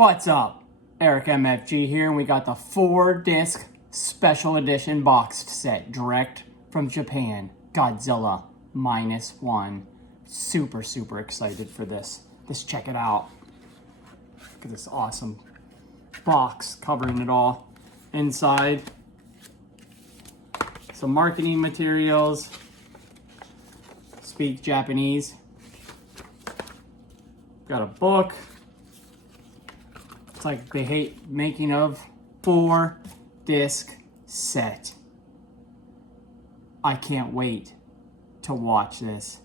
What's up? Eric MFG here, and we got the 4-disc special edition box set direct from Japan, Godzilla -1. Super excited for this. Let's check it out. Look at this awesome box covering it all. Inside, some marketing materials. Speak Japanese. Got a book. It's like they hate making of 4-disc set. I can't wait to watch this.